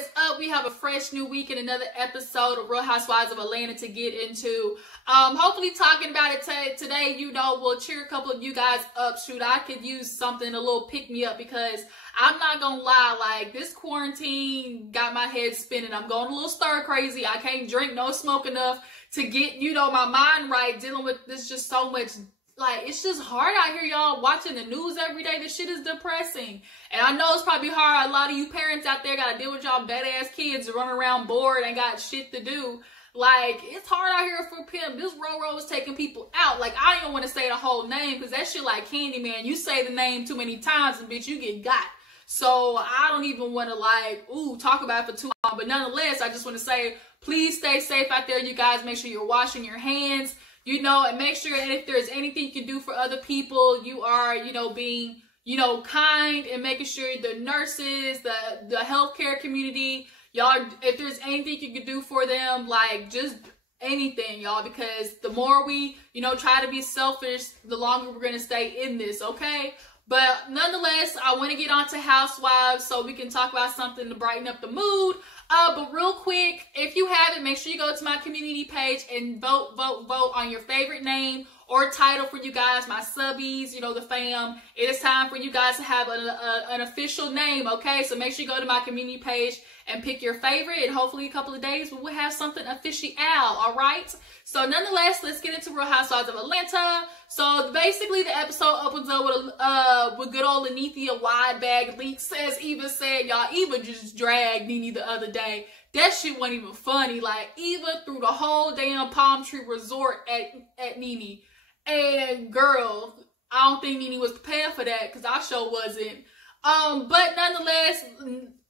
is up? We have a fresh new week and another episode of Real Housewives of Atlanta to get into. Hopefully talking about it today, you know, will cheer a couple of you guys up. Shoot, I could use something, a little pick-me-up, because I'm not gonna lie, like, this quarantine got my head spinning. I'm going a little stir crazy. I can't drink, no smoke enough to get, you know, my mind right, dealing with this just so much. Like, it's just hard out here, y'all, watching the news every day. This shit is depressing. And I know it's probably hard. A lot of you parents out there got to deal with y'all dead-ass kids running around bored and got shit to do. Like, it's hard out here for Pimp. This Roro is taking people out. Like, I don't even want to say the whole name, because that shit like Kandi, man. You say the name too many times and, bitch, you get got. So, I don't even want to, like, talk about it for too long. But nonetheless, I just want to say, please stay safe out there, you guys. Make sure you're washing your hands. You know, and make sure if there's anything you can do for other people, you are, you know, being, you know, kind, and making sure the nurses, the healthcare community, y'all, if there's anything you can do for them, like, just anything, y'all, because the more we, you know, try to be selfish, the longer we're going to stay in this, okay? But nonetheless, I want to get on to Housewives so we can talk about something to brighten up the mood. But real quick, if you haven't, make sure you go to my community page and vote on your favorite name or title for you guys, my subbies, you know, the fam. It is time for you guys to have an official name, okay? So make sure you go to my community page and pick your favorite, and hopefully a couple of days we will have something official, all right? So nonetheless, let's get into Real Housewives of Atlanta. So basically the episode opens up with good old Lanithia wide bag leaks, as Eva said. Y'all, Eva just dragged Nene the other day. That shit wasn't even funny. Like, Eva threw the whole damn palm tree resort at Nene. And girl, I don't think Nene was prepared for that, because I sure wasn't. But nonetheless,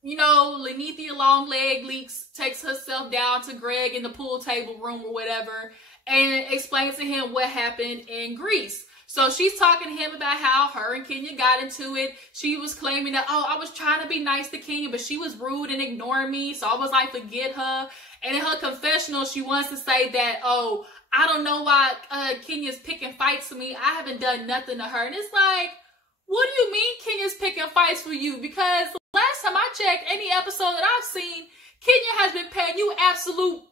you know, Lanithia long leg leaks takes herself down to Greg in the pool table room or whatever, and explains to him what happened in Greece. So she's talking to him about how her and Kenya got into it. She was claiming that, oh, I was trying to be nice to Kenya, but she was rude and ignoring me. So I was like, forget her. And in her confessional, she wants to say that, oh, I don't know why Kenya's picking fights for me. I haven't done nothing to her. And it's like, what do you mean Kenya's picking fights for you? Because last time I checked, any episode that I've seen, Kenya has been paying you absolute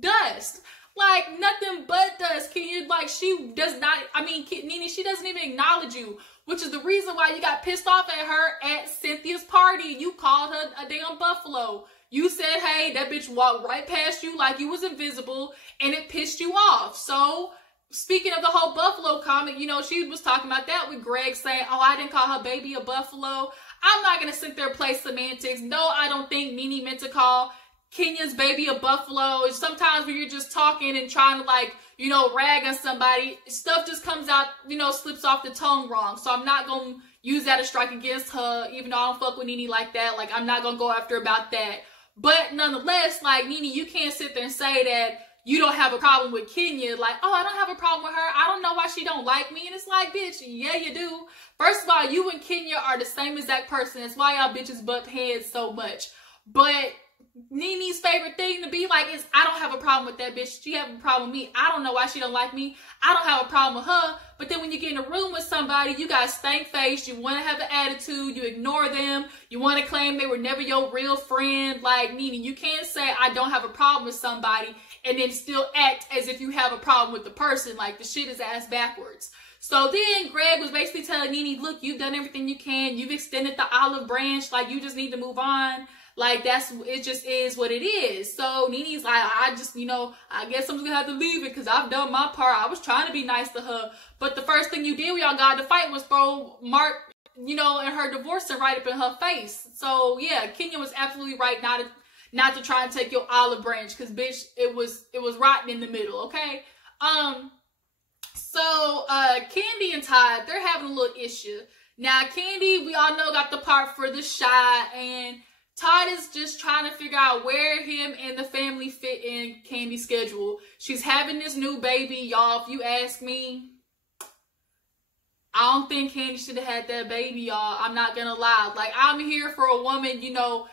dust. Like, nothing but dust. Kenya, like, she does not, I mean, Nene, she doesn't even acknowledge you, which is the reason why you got pissed off at her at Cynthia's party. You called her a damn buffalo. You said, hey, that bitch walked right past you like you was invisible, and it pissed you off. So, speaking of the whole buffalo comment, you know, she was talking about that with Greg saying, oh, I didn't call her baby a buffalo. I'm not going to sit there and play semantics. No, I don't think Nene meant to call Kenya's baby a buffalo. Sometimes when you're just talking and trying to, like, you know, rag on somebody, stuff just comes out, you know, slips off the tongue wrong. So I'm not going to use that as strike against her, even though I don't fuck with Nene like that. Like, I'm not going to go after her about that. But nonetheless, like, Nene, you can't sit there and say that you don't have a problem with Kenya. Like, oh, I don't have a problem with her. I don't know why she don't like me. And it's like, bitch, yeah, you do. First of all, you and Kenya are the same exact person. That's why y'all bitches butt heads so much. But Nene's favorite thing to be like is, I don't have a problem with that bitch. She have a problem with me. I don't know why she don't like me. I don't have a problem with her. But then when you get in a room with somebody, you guys stank faced. You want to have an attitude. You ignore them. You want to claim they were never your real friend. Like, Nene, you can't say I don't have a problem with somebody and then still act as if you have a problem with the person. Like, the shit is ass backwards. So then Greg was basically telling Nene, look, you've done everything you can. You've extended the olive branch. Like, you just need to move on. Like, it just is what it is. So Nene's like, I just, you know, I guess I'm just gonna have to leave it because I've done my part. I was trying to be nice to her. But the first thing you did when y'all got to fight was throw Mark, you know, and her divorcing right up in her face. So yeah, Kenya was absolutely right not to try and take your olive branch, because bitch, it was rotten in the middle, okay? So Kandi and Todd, they're having a little issue. Now Kandi, we all know, got the part for the shot, and Todd is just trying to figure out where him and the family fit in Kandi's schedule. She's having this new baby, y'all. If you ask me, I don't think Kandi should have had that baby, y'all. I'm not gonna lie. Like, I'm here for a woman, you know,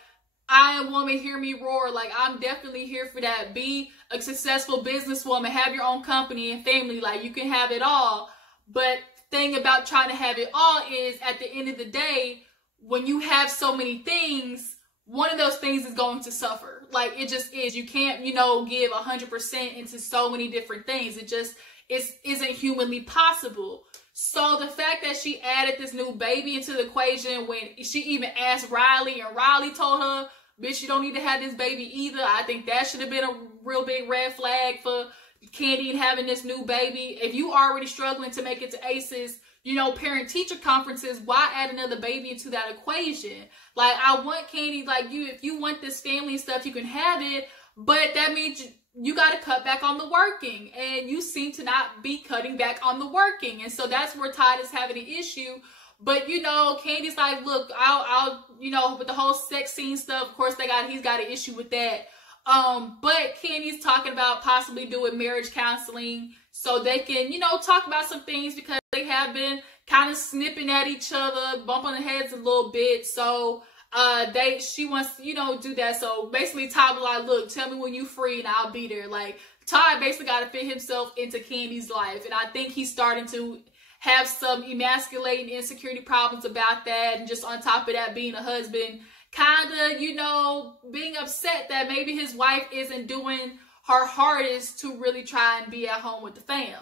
I am woman, hear me roar. Like, I'm definitely here for that. Be a successful businesswoman, have your own company and family. Like, you can have it all. But thing about trying to have it all is, at the end of the day, when you have so many things, one of those things is going to suffer. Like, it just is. You can't, you know, give 100% into so many different things. It just isn't humanly possible. So the fact that she added this new baby into the equation when she even asked Riley, and Riley told her, bitch, you don't need to have this baby either. I think that should have been a real big red flag for Kandi and having this new baby. If you already struggling to make it to ACEs, you know, parent-teacher conferences, why add another baby into that equation? Like, I want Kandi, like, if you want this family and stuff, you can have it, but that means you got to cut back on the working, and you seem to not be cutting back on the working, and so that's where Todd is having an issue. But, you know, Kandi's like, look, I'll, you know, with the whole sex scene stuff, of course, he's got an issue with that. But Kandi's talking about possibly doing marriage counseling so they can, you know, talk about some things, because they have been kind of snipping at each other, bumping their heads a little bit. So, she wants to, you know, do that. So basically Todd was like, look, tell me when you free and I'll be there. Like, Todd basically got to fit himself into Kandi's life. And I think he's starting to have some emasculating insecurity problems about that. And just on top of that, being a husband, kind of, you know, being upset that maybe his wife isn't doing her hardest to really try and be at home with the fam.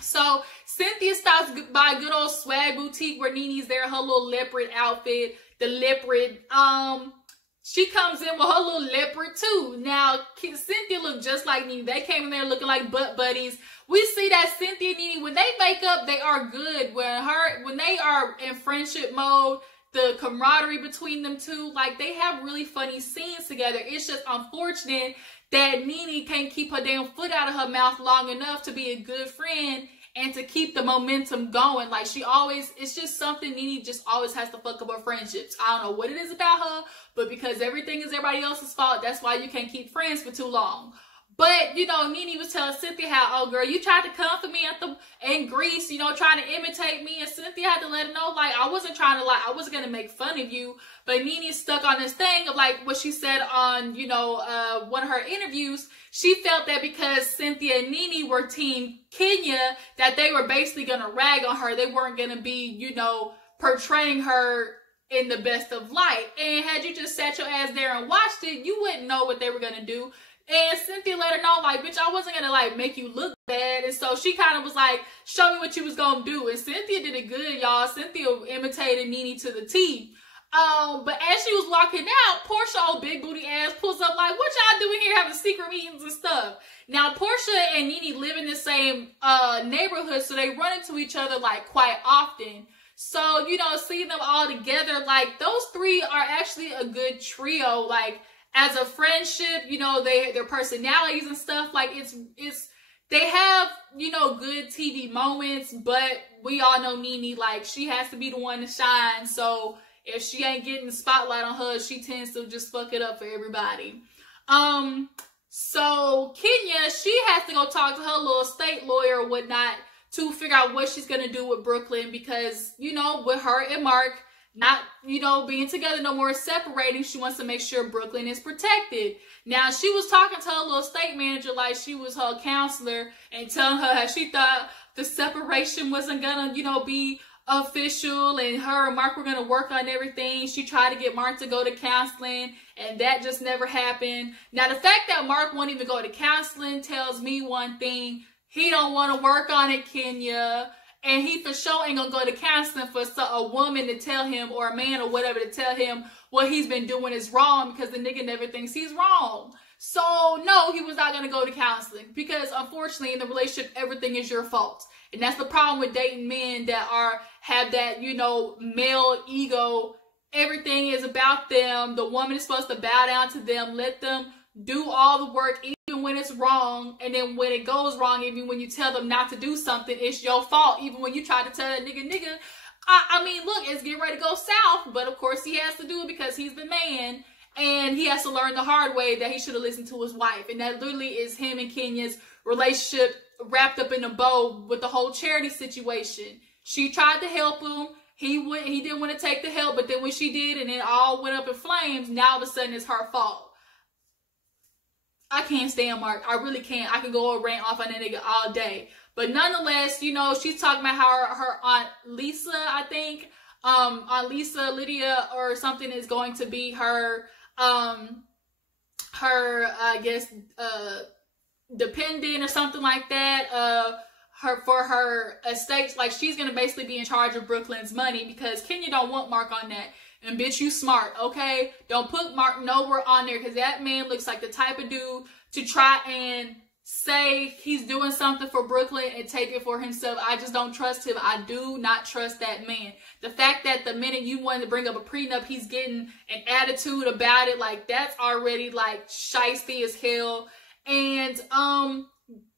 So Cynthia stops by a good old swag boutique where Nene's there, her little leopard outfit, the leopard. She comes in with her little leopard too. Now, Cynthia looked just like Nene. They came in there looking like butt buddies. We see that Cynthia and Nene, when they make up, they are good. When they are in friendship mode, the camaraderie between them two, like, they have really funny scenes together. It's just unfortunate that Nene can't keep her damn foot out of her mouth long enough to be a good friend and to keep the momentum going. Like, it's just something Nene just always has to fuck up her friendships. I don't know what it is about her, but because everything is everybody else's fault, that's why you can't keep friends for too long. But, you know, Nene was telling Cynthia how, oh, girl, you tried to come for me in Greece, you know, trying to imitate me. And Cynthia had to let her know, like, I wasn't going to make fun of you. But Nene stuck on this thing of, like, what she said on, you know, one of her interviews. She felt that because Cynthia and Nene were Team Kenya, that they were basically going to rag on her. They weren't going to be, you know, portraying her in the best of light. And had you just sat your ass there and watched it, you wouldn't know what they were going to do. And Cynthia let her know, like, bitch, I wasn't going to, like, make you look bad. And so she kind of was like, show me what you was going to do. And Cynthia did it good, y'all. Cynthia imitated Nene to the T. But as she was walking out, Porsha, old big booty ass, pulls up like, what y'all doing here having secret meetings and stuff? Now, Porsha and Nene live in the same neighborhood, so they run into each other, like, quite often. So, you know, seeing them all together, like, those three are actually a good trio. Like, as a friendship, you know, their personalities and stuff, like, they have, you know, good TV moments, but we all know Nene, like, she has to be the one to shine. So if she ain't getting the spotlight on her, she tends to just fuck it up for everybody. So Kenya, she has to go talk to her little state lawyer or whatnot to figure out what she's gonna do with Brooklyn, because, you know, with her and Mark not, you know, being together no more, separating, she wants to make sure Brooklyn is protected. Now, she was talking to her little state manager like she was her counselor and telling her how she thought the separation wasn't gonna, you know, be official, and her and Mark were gonna work on everything. She tried to get Mark to go to counseling, and that just never happened. Now, the fact that Mark won't even go to counseling tells me one thing: he don't want to work on it, Kenya. And he for sure ain't gonna go to counseling for a woman to tell him, or a man or whatever, to tell him what he's been doing is wrong, because the nigga never thinks he's wrong. So no, he was not gonna go to counseling, because unfortunately in the relationship, everything is your fault. And that's the problem with dating men that have that, you know, male ego. Everything is about them. The woman is supposed to bow down to them, let them do all the work, even when it's wrong. And then when it goes wrong, even when you tell them not to do something, it's your fault. Even when you try to tell that nigga, I mean, look, it's getting ready to go south. But of course he has to do it because he's the man. And he has to learn the hard way that he should have listened to his wife. And that literally is him and Kenya's relationship wrapped up in a bow with the whole charity situation. She tried to help him. He didn't want to take the help. But then when she did, and it all went up in flames, now all of a sudden it's her fault. I can't stand Mark. I really can't. I can go a rant off on that nigga all day. But nonetheless, you know, she's talking about how her aunt Lisa, I think, Lydia or something is going to be her, I guess, dependent or something like that, for her estate. Like, she's gonna basically be in charge of Brooklyn's money, because Kenya don't want Mark on that. And bitch, you smart, okay? Don't put Mark nowhere on there, because that man looks like the type of dude to try and say he's doing something for Brooklyn and take it for himself. I just don't trust him. I do not trust that man. The fact that the minute you wanted to bring up a prenup, he's getting an attitude about it, like, that's already like shiesty as hell. And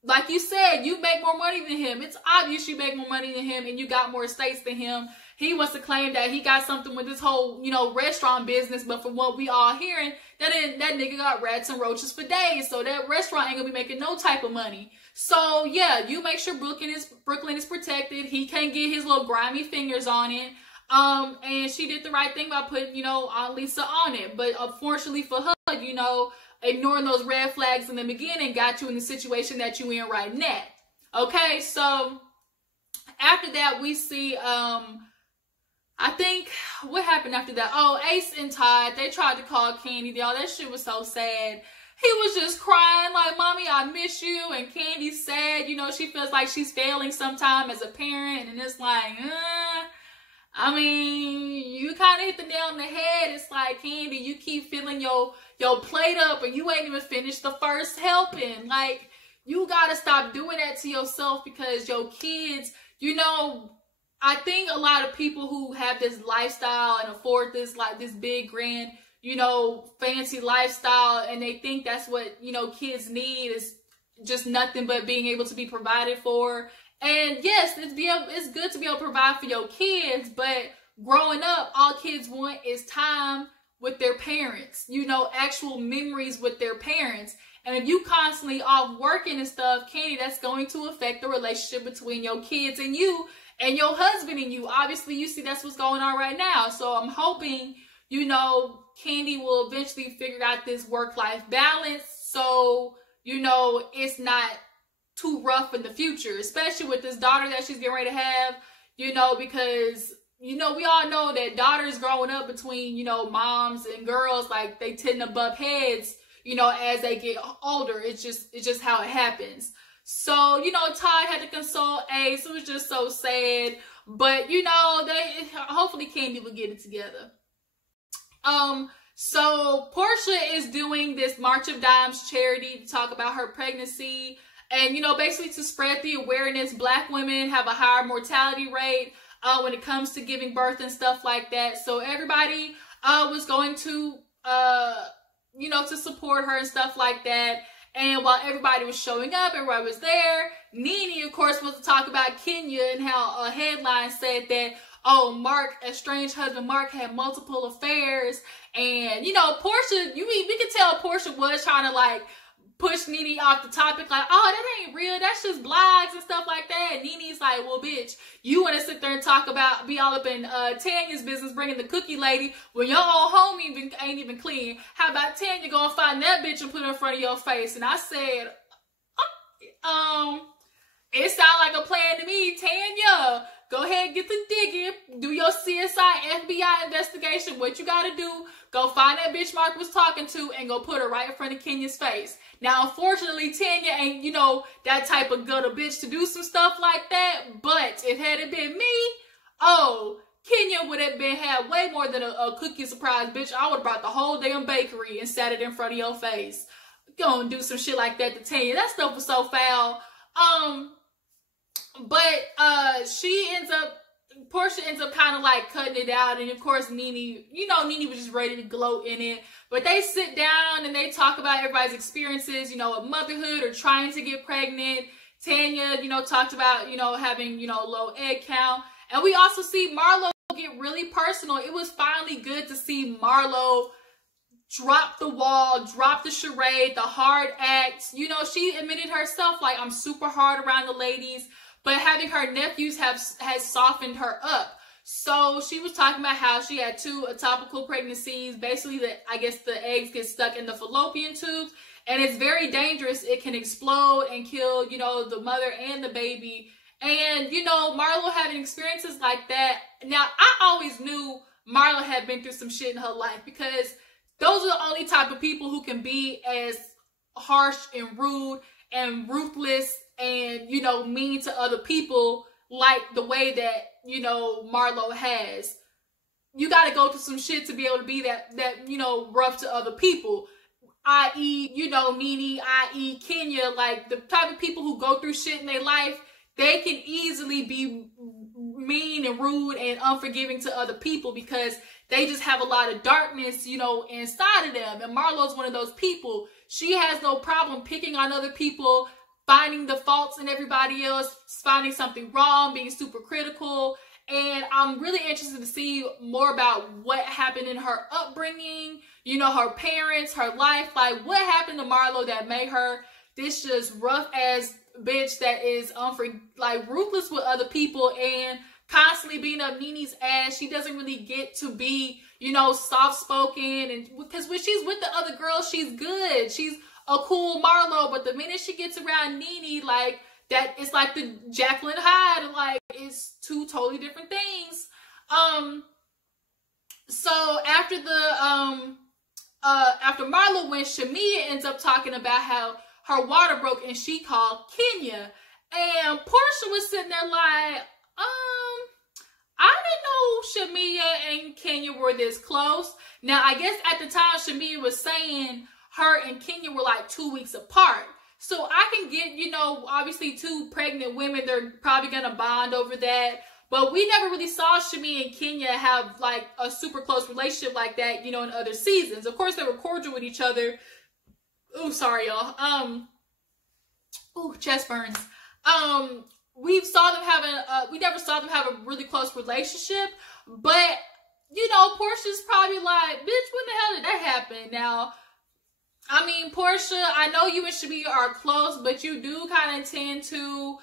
like you said, you make more money than him. It's obvious you make more money than him, and you got more estates than him. He wants to claim that he got something with this whole, you know, restaurant business, but from what we all hearing, that nigga got rats and roaches for days. So that restaurant ain't gonna be making no type of money. So yeah, you make sure Brooklyn is protected. He can't get his little grimy fingers on it. And she did the right thing by putting, you know, Aunt Lisa on it. But unfortunately for her, you know, ignoring those red flags in the beginning got you in the situation that you in right now. Okay, so after that we see, I think, what happened after that? Oh, Ace and Todd, they tried to call Kandi. Y'all, that shit was so sad. He was just crying like, "Mommy, I miss you." And Candy's sad. You know, she feels like she's failing sometime as a parent. And it's like, I mean, you kind of hit the nail on the head. It's like, Kandi, you keep filling your plate up and you ain't even finished the first helping. Like, you got to stop doing that to yourself, because your kids, you know, I think a lot of people who have this lifestyle and afford this, like, this big, grand, you know, fancy lifestyle, and they think that's what, you know, kids need, is just nothing but being able to be provided for. And yes, it's good to be able to provide for your kids, but growing up, all kids want is time with their parents, you know, actual memories with their parents. And if you constantly off working and stuff, Kandi, that's going to affect the relationship between your kids and you, and your husband and you. Obviously, you see that's what's going on right now. So I'm hoping, you know, Kandi will eventually figure out this work-life balance, so, you know, it's not too rough in the future, especially with this daughter that she's getting ready to have, you know, because, you know, we all know that daughters growing up between, you know, moms and girls, like, they tend to butt heads, you know, as they get older. It's just how it happens. So, you know, Todd had to console Ace. It was just so sad. But, you know, hopefully Kandi will get it together. So Porsha is doing this March of Dimes charity to talk about her pregnancy. And, you know, basically to spread the awareness. Black women have a higher mortality rate when it comes to giving birth and stuff like that. So everybody was going to, you know, to support her and stuff like that. And while everybody was showing up, everybody was there, Nene, of course, was to talk about Kenya and how a headline said that, oh, Mark, estranged husband Mark, had multiple affairs. And, you know, Porsha, we could tell Porsha was trying to, like, push Nene off the topic, like, oh, that ain't real, that's just blogs and stuff like that. And Nene's like, well, bitch, you want to sit there and talk about, be all up in Tanya's business, bringing the cookie lady, when your own home ain't even clean. How about Tanya go and find that bitch and put her in front of your face? And I said, it sounds like a plan to me. Tanya, go ahead, get the digging, do your CSI, FBI investigation. What you gotta do, go find that bitch Mark was talking to and go put her right in front of Kenya's face. Now, unfortunately, Tanya ain't, you know, that type of gutter bitch to do some stuff like that. But if it had been me, oh, Kenya would have had way more than a cookie surprise, bitch. I would have brought the whole damn bakery and sat it in front of your face. Gonna do some shit like that to Tanya. That stuff was so foul. But Porsha ends up kind of like cutting it out, and of course Nene, you know, Nene was just ready to gloat in it. But they sit down and they talk about everybody's experiences, you know, of motherhood or trying to get pregnant. Tanya, you know, talked about, you know, having, you know, low egg count. And we also see Marlo get really personal. It was finally good to see Marlo drop the wall, drop the charade, the hard acts. You know, she admitted herself, like, I'm super hard around the ladies. But having her nephews has softened her up. So she was talking about how she had 2 ectopical pregnancies. Basically, I guess the eggs get stuck in the fallopian tubes. And it's very dangerous. It can explode and kill, you know, the mother and the baby. And, you know, Marlo having experiences like that. Now, I always knew Marlo had been through some shit in her life, because those are the only type of people who can be as harsh and rude and ruthless and, you know, mean to other people like the way that, you know, Marlo has. You got to go through some shit to be able to be that, you know, rough to other people. I.e., you know, Nene, i.e., Kenya, like the type of people who go through shit in their life, they can easily be mean and rude and unforgiving to other people because they just have a lot of darkness, you know, inside of them. And Marlo's one of those people. She has no problem picking on other people, finding the faults in everybody else, finding something wrong, being super critical. And I'm really interested to see more about what happened in her upbringing, you know, her parents, her life. Like, what happened to Marlo that made her this just rough-ass bitch that is ruthless with other people and constantly beating up Nene's ass. She doesn't really get to be, you know, soft-spoken. And because when she's with the other girls, she's good. She's a cool Marlo. But the minute she gets around Nene, like, that it's like the Jacqueline Hyde, like it's two totally different things. So after after Marlo went, Shamia ends up talking about how her water broke and she called Kenya. And Porsha was sitting there like, I didn't know Shamia and Kenya were this close. Now, I guess at the time Shamia was saying her and Kenya were like 2 weeks apart. So I can get, you know, obviously two pregnant women, they're probably going to bond over that. But we never really saw Shamia and Kenya have like a super close relationship like that, you know, in other seasons. Of course, they were cordial with each other. Ooh, sorry, y'all. Ooh, chest burns. We never saw them have a really close relationship. But, you know, Portia's probably like, bitch, when the hell did that happen? Now, I mean, Porsha, I know you and Shamia are close, but you do kind of tend to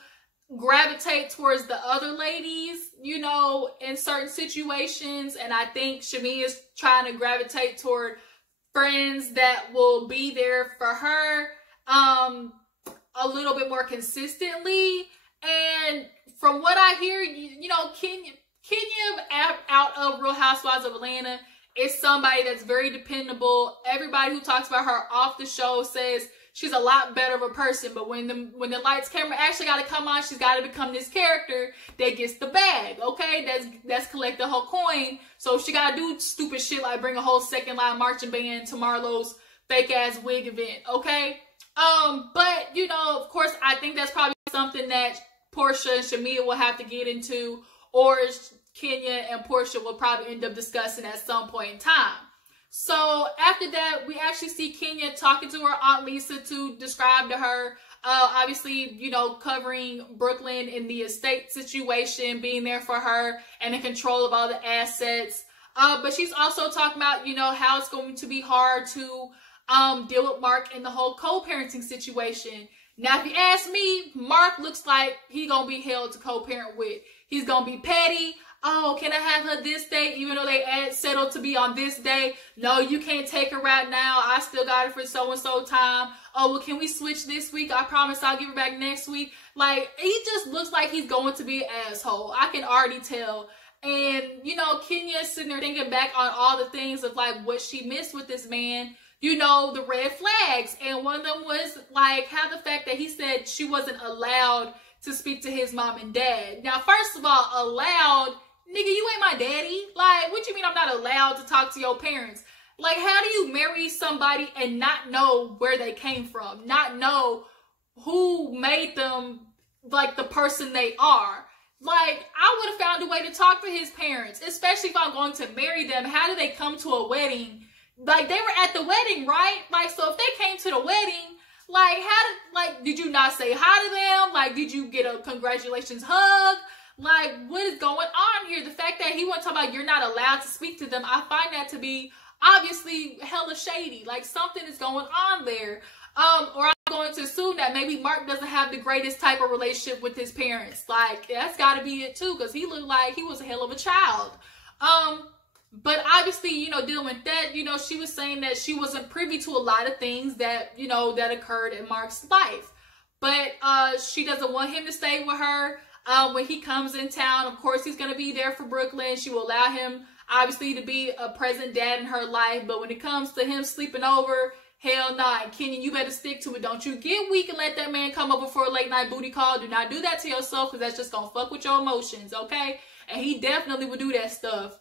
gravitate towards the other ladies, you know, in certain situations. And I think Shamia is trying to gravitate toward friends that will be there for her a little bit more consistently. And from what I hear, you know, Kenya out of Real Housewives of Atlanta is somebody that's very dependable. Everybody who talks about her off the show says she's a lot better of a person. But when the lights, camera actually got to come on, she's got to become this character that gets the bag. Okay, that's collect the whole coin. So she got to do stupid shit like bring a whole second line marching band to Marlo's fake ass wig event. Okay, but you know, of course, I think that's probably something that Porsha and Shamia will have to get into, or Kenya and Porsha will probably end up discussing at some point in time. So after that, we actually see Kenya talking to her Aunt Lisa to describe to her, obviously, you know, covering Brooklyn in the estate situation, being there for her and in control of all the assets. But she's also talking about, you know, how it's going to be hard to deal with Mark in the whole co-parenting situation. Now, if you ask me, Mark looks like he gonna be held to co-parent with. He's gonna be petty. Oh, can I have her this day? Even though they settled to be on this day. No, you can't take her right now. I still got her for so-and-so time. Oh, well, can we switch this week? I promise I'll give her back next week. Like, he just looks like he's going to be an asshole. I can already tell. And, you know, Kenya's sitting there thinking back on all the things of, like, what she missed with this man. You know, the red flags. And one of them was, like, how the fact that he said she wasn't allowed to speak to his mom and dad. Now, first of all, allowed, nigga, you ain't my daddy. Like, what you mean I'm not allowed to talk to your parents? Like, how do you marry somebody and not know where they came from? Not know who made them, like, the person they are? Like, I would have found a way to talk to his parents, especially if I'm going to marry them. How did they come to a wedding? Like, they were at the wedding, right? Like, so if they came to the wedding, like, did you not say hi to them? Like, did you get a congratulations hug? Like, what is going on here? The fact that he won't talk about you're not allowed to speak to them, I find that to be obviously hella shady. Like, something is going on there. Or I'm going to assume that maybe Mark doesn't have the greatest type of relationship with his parents. Like, that's got to be it too, because he looked like he was a hell of a child. But obviously, you know, dealing with that, you know, she was saying that she wasn't privy to a lot of things that, you know, that occurred in Mark's life. But she doesn't want him to stay with her. When he comes in town, of course, he's going to be there for Brooklyn. She will allow him, obviously, to be a present dad in her life. But when it comes to him sleeping over, hell nah. Kenyon, you better stick to it. Don't you get weak and let that man come over for a late night booty call. Do not do that to yourself, because that's just going to fuck with your emotions, okay? And he definitely would do that stuff.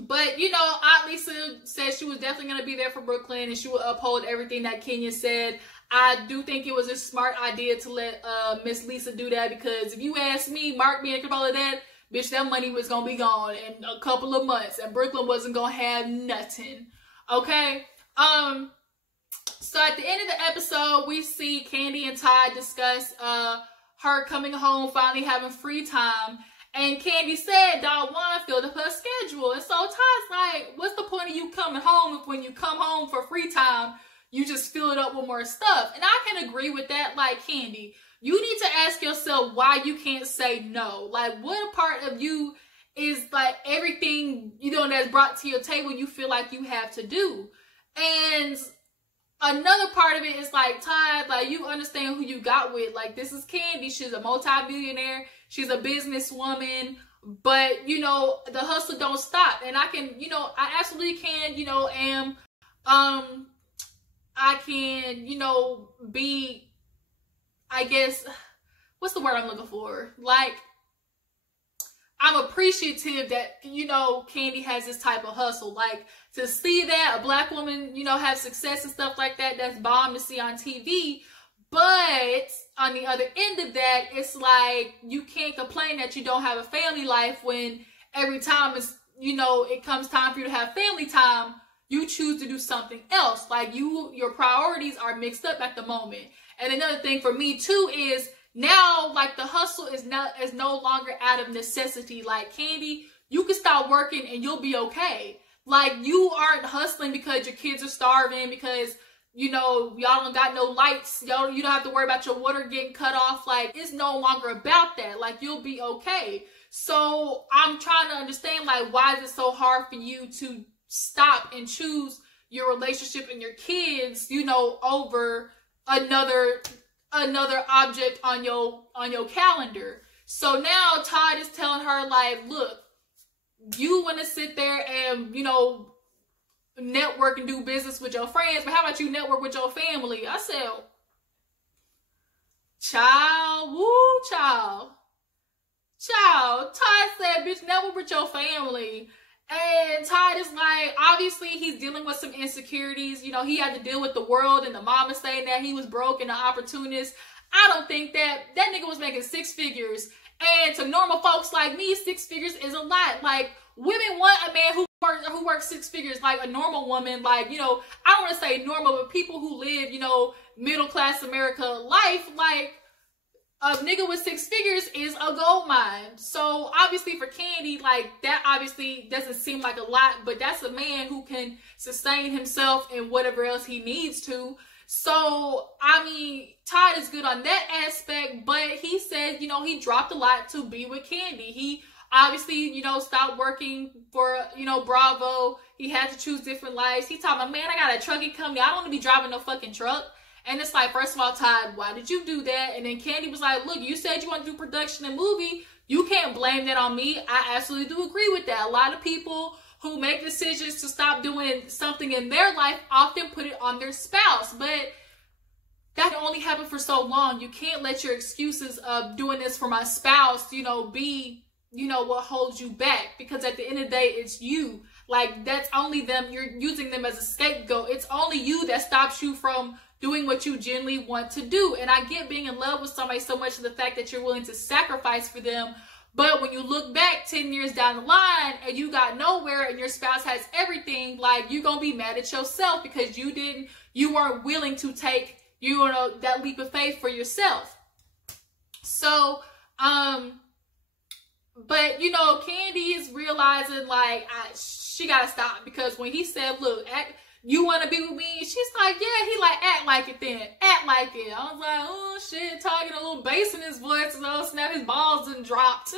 But, you know, Aunt Lisa said she was definitely going to be there for Brooklyn and she would uphold everything that Kenya said. I do think it was a smart idea to let Miss Lisa do that, because if you ask me, Mark being in control of that, bitch, that money was going to be gone in a couple of months and Brooklyn wasn't going to have nothing. Okay? So at the end of the episode, we see Kandi and Todd discuss her coming home, finally having free time. And Kandi said Dawn filled up her schedule. And so Todd's like, what's the point of you coming home if when you come home for free time, you just fill it up with more stuff? And I can agree with that. Like, Kandi, you need to ask yourself why you can't say no. Like, what part of you is like everything, you know, that's brought to your table you feel like you have to do? And another part of it is like, Todd, like, you understand who you got with. Like, this is Kandi. She's a multi-billionaire. She's a businesswoman. But, you know, the hustle don't stop. And I can, you know, I absolutely can, you know, I can, you know, be, I guess, what's the word I'm looking for? Like, I'm appreciative that, you know, Kandi has this type of hustle. Like, to see that a black woman, you know, have success and stuff like that, that's bomb to see on TV. But on the other end of that, it's like, you can't complain that you don't have a family life when every time it's, you know, it comes time for you to have family time, you choose to do something else. Like, your priorities are mixed up at the moment. And another thing for me too is, now, like, the hustle is no longer out of necessity. Like, Kandi, you can stop working and you'll be okay. Like, you aren't hustling because your kids are starving, because, you know, y'all don't got no lights. You don't have to worry about your water getting cut off. Like, it's no longer about that. Like, you'll be okay. So I'm trying to understand, like, why is it so hard for you to stop and choose your relationship and your kids, you know, over another object on your calendar? So now Todd is telling her, like, look, you want to sit there and, you know, network and do business with your friends, but how about you network with your family? I said, child, woo, child. Todd said, bitch, network with your family. And Todd is like, obviously he's dealing with some insecurities. You know, he had to deal with the world and the mama saying that he was broke and an opportunist. I don't think that nigga was making 6 figures. And to normal folks like me, 6 figures is a lot. Like, women want a man who works 6 figures, like a normal woman. Like, you know, I don't want to say normal, but people who live, you know, middle class America life, like, a nigga with 6 figures is a gold mine. So obviously for Kandi, like, that obviously doesn't seem like a lot, but that's a man who can sustain himself and whatever else he needs to. So, I mean, Todd is good on that aspect, but he said, you know, he dropped a lot to be with Kandi. He obviously, you know, stopped working for, you know, Bravo. He had to choose different lives. He told me, man, I got a trucking company. I don't want to be driving no fucking truck. And it's like, first of all, Todd, why did you do that? And then Kandi was like, look, you said you want to do production and movie. You can't blame that on me. I absolutely do agree with that. A lot of people who make decisions to stop doing something in their life often put it on their spouse. But that can only happen for so long. You can't let your excuses of doing this for my spouse, you know, be, you know, what holds you back. Because at the end of the day, it's you. Like, that's only them. You're using them as a scapegoat. It's only you that stops you from doing what you genuinely want to do. And I get being in love with somebody so much, of the fact that you're willing to sacrifice for them. But when you look back 10 years down the line and you got nowhere and your spouse has everything, like, you're going to be mad at yourself because you weren't willing to take, you know, that leap of faith for yourself. So, but, you know, Kandi is realizing, like, she got to stop, because when he said, look, you want to be with me? She's like, yeah. He like, act like it then. Act like it. I was like, oh, shit. Talking a little bass in his voice. And oh, snap, his balls and dropped.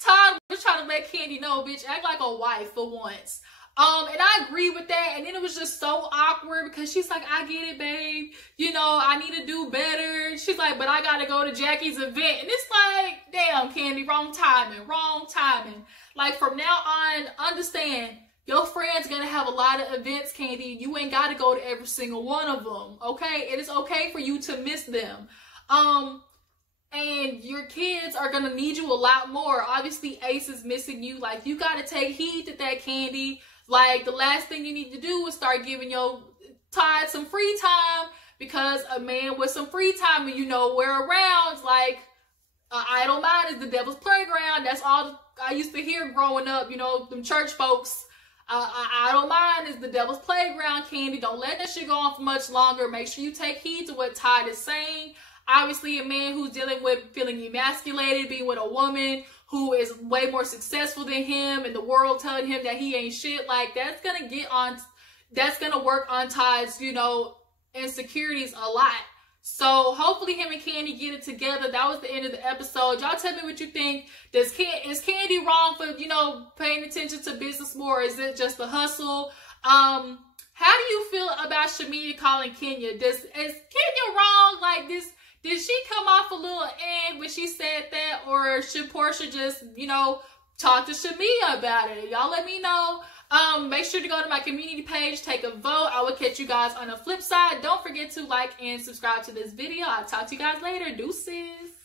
Todd was trying to let Kandi know, bitch, act like a wife for once. And I agree with that. And then it was just so awkward because she's like, I get it, babe. You know, I need to do better. She's like, but I got to go to Jackie's event. And it's like, damn, Kandi, wrong timing, wrong timing. Like, from now on, understand, your friend's going to have a lot of events, Kandi. You ain't got to go to every single one of them, okay? It is okay for you to miss them. And your kids are going to need you a lot more. Obviously, Ace is missing you. Like, you got to take heed to that, Kandi. Like, the last thing you need to do is start giving your Todd some free time, because a man with some free time and, you know, wear around, like, idle mind is the devil's playground. That's all I used to hear growing up, you know, them church folks. Idle mind is the devil's playground, Kandi. Don't let that shit go on for much longer. Make sure you take heed to what Todd is saying. Obviously, a man who's dealing with feeling emasculated, being with a woman who is way more successful than him, and the world telling him that he ain't shit, like, that's gonna work on Todd's, you know, insecurities a lot. So hopefully him and Kandi get it together. That was the end of the episode. Y'all tell me what you think. Is Kandi wrong for, you know, paying attention to business more? Is it just a hustle? How do you feel about Shamia calling Kenya? Is Kenya wrong? Like, did she come off a little when she said that? Or should Porsha just, you know, talk to Shamia about it? Y'all let me know. Make sure to go to my community page, take a vote. I will catch you guys on the flip side. Don't forget to like and subscribe to this video. I'll talk to you guys later. Deuces.